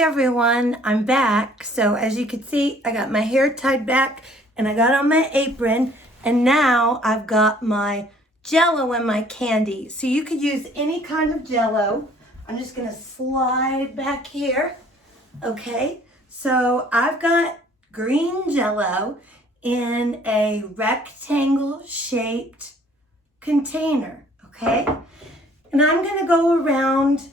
Hey everyone, I'm back. So as you can see, I got my hair tied back and I got on my apron, and now I've got my Jello and my candy. So you could use any kind of Jello. I'm just gonna slide back here. Okay, so I've got green Jello in a rectangle shaped container, okay? And I'm gonna go around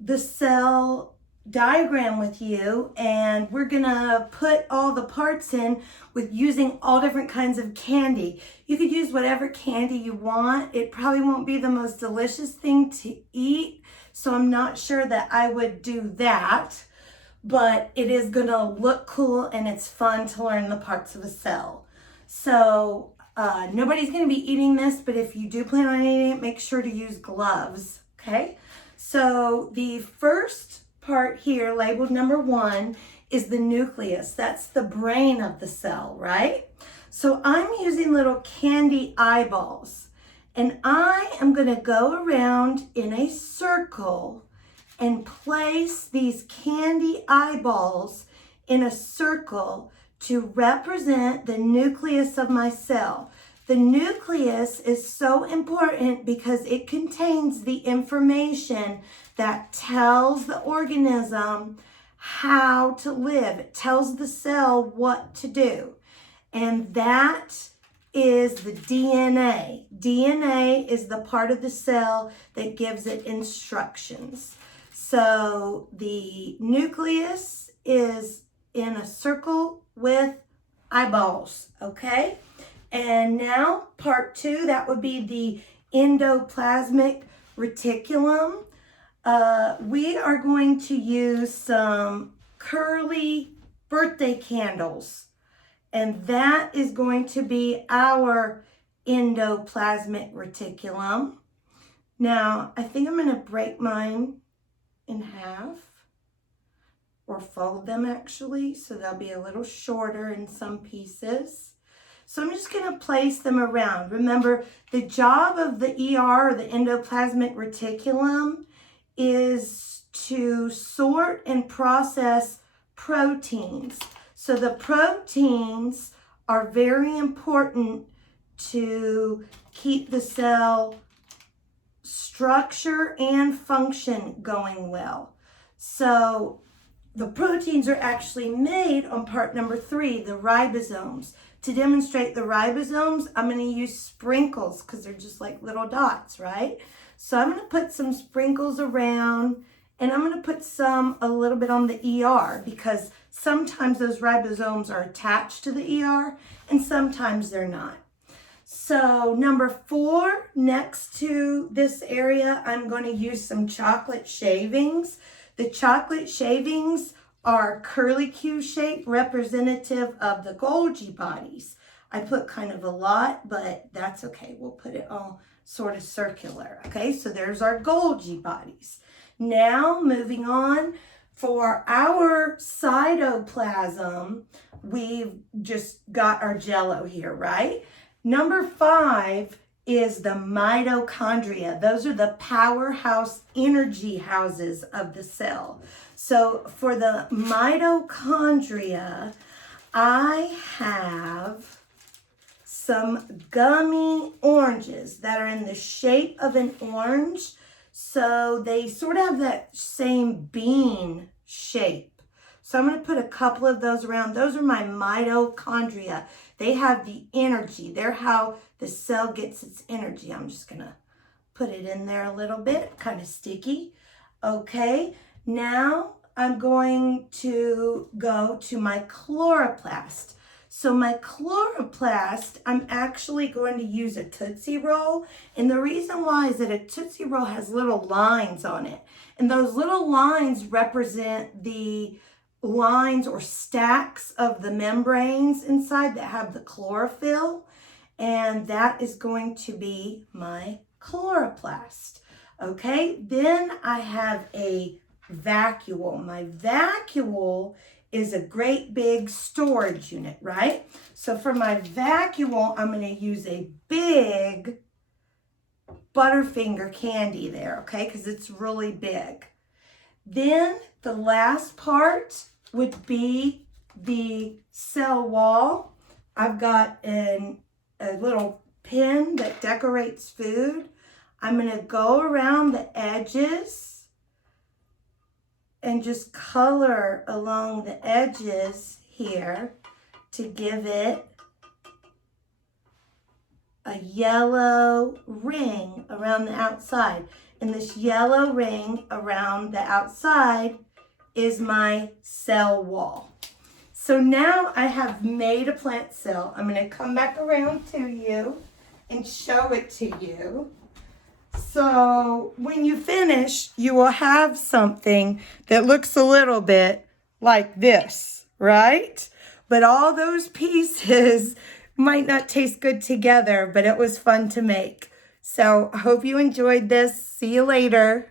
the cell diagram with you, and we're gonna put all the parts in with using all different kinds of candy. You could use whatever candy you want. It probably won't be the most delicious thing to eat, so I'm not sure that I would do that, but it is gonna look cool and it's fun to learn the parts of a cell. So nobody's gonna be eating this, but if you do plan on eating it, make sure to use gloves, okay? So the first part here, labeled number 1, is the nucleus. That's the brain of the cell, right? So I'm using little candy eyeballs, and I am going to go around in a circle and place these candy eyeballs in a circle to represent the nucleus of my cell. The nucleus is so important because it contains the information that tells the organism how to live. It tells the cell what to do. And that is the DNA. DNA is the part of the cell that gives it instructions. So the nucleus is in a circle with eyeballs, okay? And now part 2, that would be the endoplasmic reticulum. We are going to use some curly birthday candles, and that is going to be our endoplasmic reticulum. Now, I think I'm going to break mine in half, or fold them actually, so they'll be a little shorter in some pieces. So I'm just going to place them around. Remember, the job of the ER, or the endoplasmic reticulum, is to sort and process proteins. So the proteins are very important to keep the cell structure and function going well. So the proteins are actually made on part number 3, the ribosomes. To demonstrate the ribosomes, I'm going to use sprinkles because they're just like little dots, right? So I'm going to put some sprinkles around, and I'm going to put a little bit on the ER, because sometimes those ribosomes are attached to the ER and sometimes they're not. So number 4, next to this area, I'm going to use some chocolate shavings. The chocolate shavings are curlicue shape, representative of the Golgi bodies. I put kind of a lot, but that's okay. We'll put it all sort of circular. Okay, so there's our Golgi bodies. Now, moving on, for our cytoplasm, we've just got our Jello here, right? Number 5 is the mitochondria. Those are the powerhouse energy houses of the cell. So for the mitochondria, I have some gummy oranges that are in the shape of an orange. So they sort of have that same bean shape. So I'm going to put a couple of those around. Those are my mitochondria. They have the energy. They're how the cell gets its energy. I'm just going to put it in there a little bit, kind of sticky. Okay, now I'm going to go to my chloroplast. So my chloroplast, I'm actually going to use a Tootsie Roll. And the reason why is that a Tootsie Roll has little lines on it. And those little lines represent the lines or stacks of the membranes inside that have the chlorophyll. And that is going to be my chloroplast. Okay, then I have a vacuole. My vacuole is a great big storage unit, right? So for my vacuole, I'm going to use a big Butterfinger candy there, okay? Because it's really big. Then the last part would be the cell wall. I've got a little pin that decorates food. I'm going to go around the edges and just color along the edges here to give it a yellow ring around the outside. And this yellow ring around the outside is my cell wall. So now I have made a plant cell. I'm going to come back around to you and show it to you. So when you finish, you will have something that looks a little bit like this, right? But all those pieces might not taste good together, but it was fun to make. So I hope you enjoyed this. See you later.